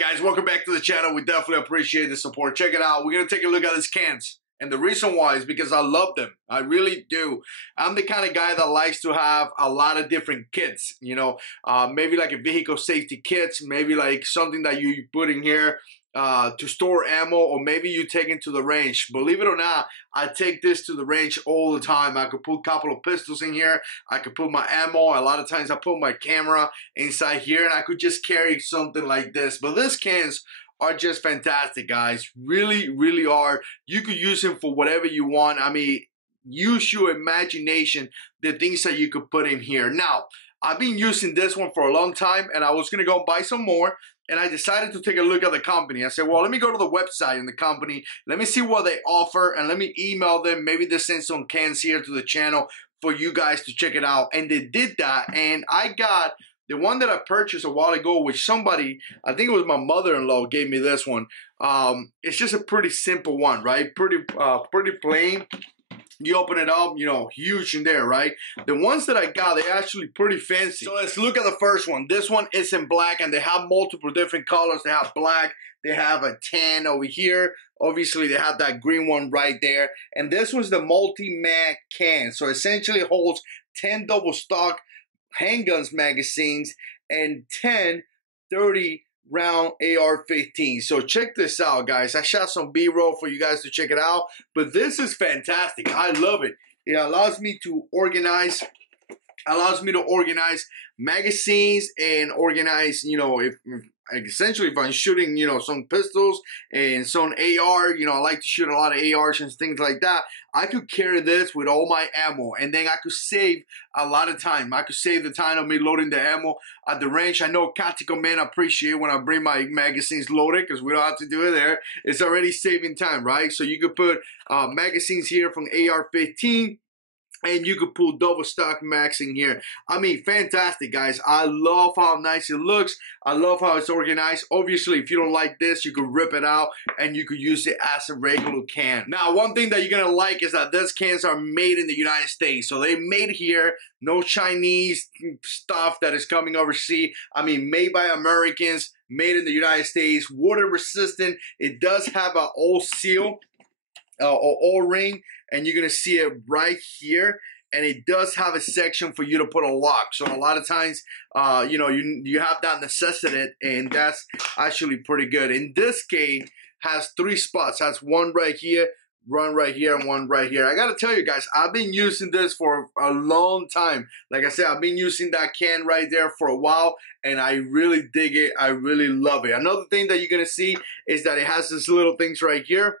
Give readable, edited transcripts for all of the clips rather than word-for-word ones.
Alright guys, welcome back to the channel. We definitely appreciate the support. Check it out. We're going to take a look at these cans. And the reason why is because I love them. I really do. I'm the kind of guy that likes to have a lot of different kits. You know, maybe like a vehicle safety kit, maybe like something that you put in here to store ammo, or maybe you take it to the range. Believe it or not, I take this to the range all the time. I could put a couple of pistols in here. I could put my ammo. A lot of times I put my camera inside here, and I could just carry something like this. But these cans are just fantastic, guys. Really are. You could use them for whatever you want. I mean, use your imagination, the things that you could put in here. Now, I've been using this one for a long time, and I was going to go buy some more, and I decided to take a look at the company. I said, well, let me go to the website and the company. Let me see what they offer, and let me email them. Maybe they send some cans here to the channel for you guys to check it out. And they did that, and I got the one that I purchased a while ago, which somebody, I think it was my mother-in-law, gave me this one. It's just a pretty simple one, right? Pretty plain. You open it up, you know, huge in there, right? The ones that I got, they're actually pretty fancy. So let's look at the first one. This one is in black, and they have multiple different colors. They have black, they have a tan over here. Obviously, they have that green one right there. And this was the multi-mag can. So essentially it holds 10 double stock handguns magazines and 10 30 round AR-15. So check this out, guys. I shot some B-roll for you guys to check it out, but this is fantastic. I love it. It allows me to organize magazines and organize, you know, essentially if I'm shooting, you know, some pistols and some AR, you know, I like to shoot a lot of ARs and things like that. I could carry this with all my ammo, and then I could save a lot of time. I could save the time of me loading the ammo at the range. I know tactical men appreciate when I bring my magazines loaded, because we don't have to do it there. It's already saving time, right? So you could put magazines here from AR-15, and you could pull double stock max in here. I mean, fantastic, guys. I love how nice it looks. I love how it's organized. Obviously, if you don't like this, you could rip it out and you could use it as a regular can. Now, one thing that you're gonna like is that these cans are made in the United States. So they made here, no Chinese stuff that is coming overseas. I mean, made by Americans, made in the United States, water resistant. It does have an oil seal, or O-ring, and you're gonna see it right here, and it does have a section for you to put a lock. So a lot of times, you know, you have that necessity, and that's actually pretty good. In this case, has 3 spots. Has one right here, one right here, and one right here. I gotta tell you guys, I've been using this for a long time. Like I said, I've been using that can right there for a while, and I really dig it. I really love it. Another thing that you're gonna see is that it has these little things right here,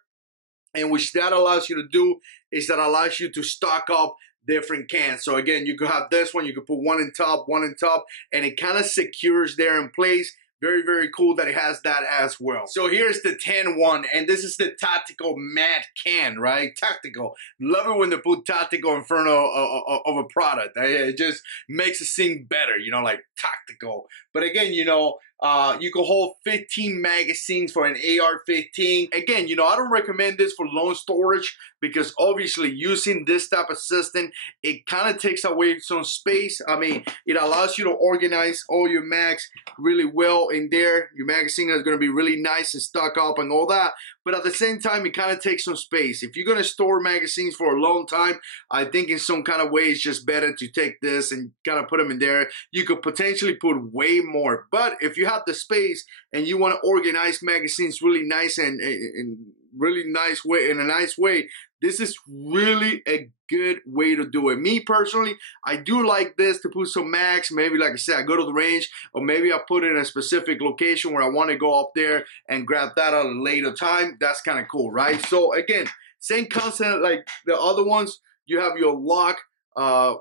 and which that allows you to do is that allows you to stock up different cans. So again, you could have this one, you could put one in top, and it kind of secures there in place. Very cool that it has that as well. So here's the 10-1, and this is the tactical matte can, right? Tactical. Love it when they put tactical in front of a product. It just makes it seem better, you know, like tactical. But again, you know, you can hold 15 magazines for an AR-15. Again, you know, I don't recommend this for long storage, because obviously using this type of system, it kind of takes away some space. I mean, it allows you to organize all your mags really well in there. Your magazine is going to be really nice and stuck up and all that. But at the same time, it kind of takes some space. If you're going to store magazines for a long time, I think in some kind of way it's just better to take this and kind of put them in there. You could potentially put way more. But if you have the space and you want to organize magazines really nice and really nice way, in a nice way, this is really a good way to do it. Me personally, I do like this to put some mags. Maybe, like I said, I go to the range, or maybe I put it in a specific location where I want to go up there and grab that at a later time. That's kind of cool, right? So again, same concept like the other ones. You have your lock,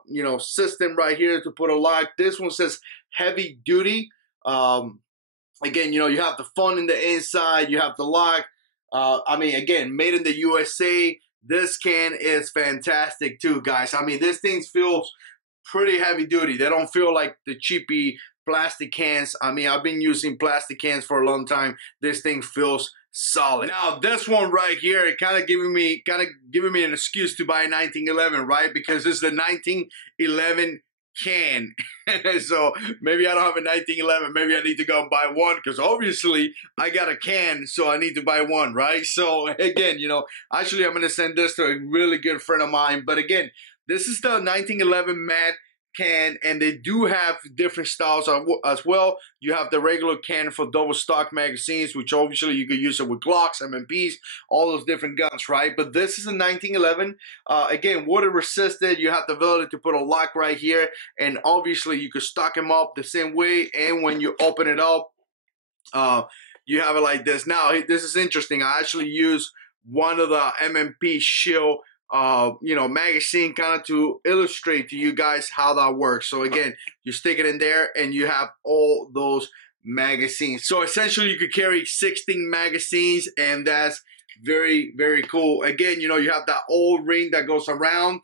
you know, system right here to put a lock. This one says heavy duty. Again, you know, you have the fun in the inside. You have the lock. I mean, again, made in the USA. This can is fantastic too, guys. I mean, this thing feels pretty heavy duty. They don't feel like the cheapy plastic cans. I mean, I've been using plastic cans for a long time. This thing feels solid. Now, this one right here, it kind of giving me an excuse to buy a 1911, right? Because this is the 1911 can. So maybe I don't have a 1911. Maybe I need to go and buy one because obviously I got a can, so I need to buy one, right? So again, actually I'm gonna send this to a really good friend of mine. But again, this is the 1911 matte can, and they do have different styles as well. You have the regular can for double stock magazines, which obviously you could use it with Glocks, MMPs, all those different guns, right? But this is a 1911. Again, water resistant. You have the ability to put a lock right here, and obviously you could stock them up the same way. And when you open it up, you have it like this. Now, this is interesting. I actually use one of the MMP Shield magazine kind of to illustrate to you guys how that works. So again, you stick it in there and you have all those magazines. So essentially you could carry 16 magazines, and that's very, very cool. Again, you have that old ring that goes around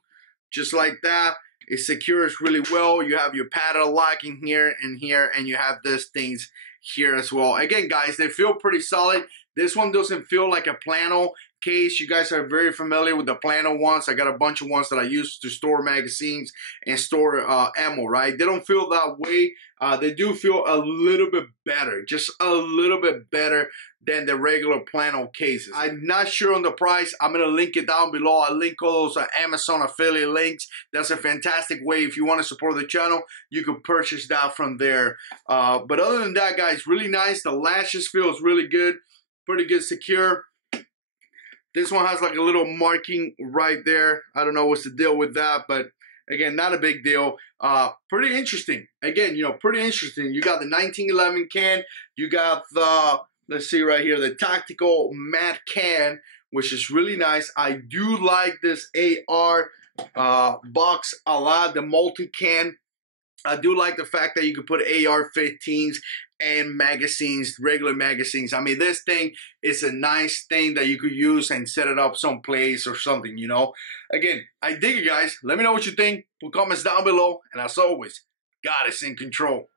just like that. It secures really well. You have your paddle lock in here and here, and you have these things here as well. Again, guys, they feel pretty solid. This one doesn't feel like a plano case. You guys are very familiar with the plano ones. I got a bunch of ones that I use to store magazines and store ammo, right? They don't feel that way. They do feel a little bit better, just a little bit better than the regular plano cases. I'm not sure on the price. I'm gonna link it down below. I'll link all those Amazon affiliate links. That's a fantastic way. If you want to support the channel, you can purchase that from there. But other than that, guys, really nice. The latches feels really good. Pretty good secure. This one has like a little marking right there. I don't know what's the deal with that, but again, not a big deal. Pretty interesting. Again, pretty interesting. You got the 1911 can. You got the, let's see right here, the tactical matte can, which is really nice. I do like this AR box a lot, the multi-can. I do like the fact that you can put AR-15s and magazines, regular magazines. I mean, this thing is a nice thing that you could use and set it up someplace or something, Again, I dig it, guys. Let me know what you think. Put comments down below. And as always, God is in control.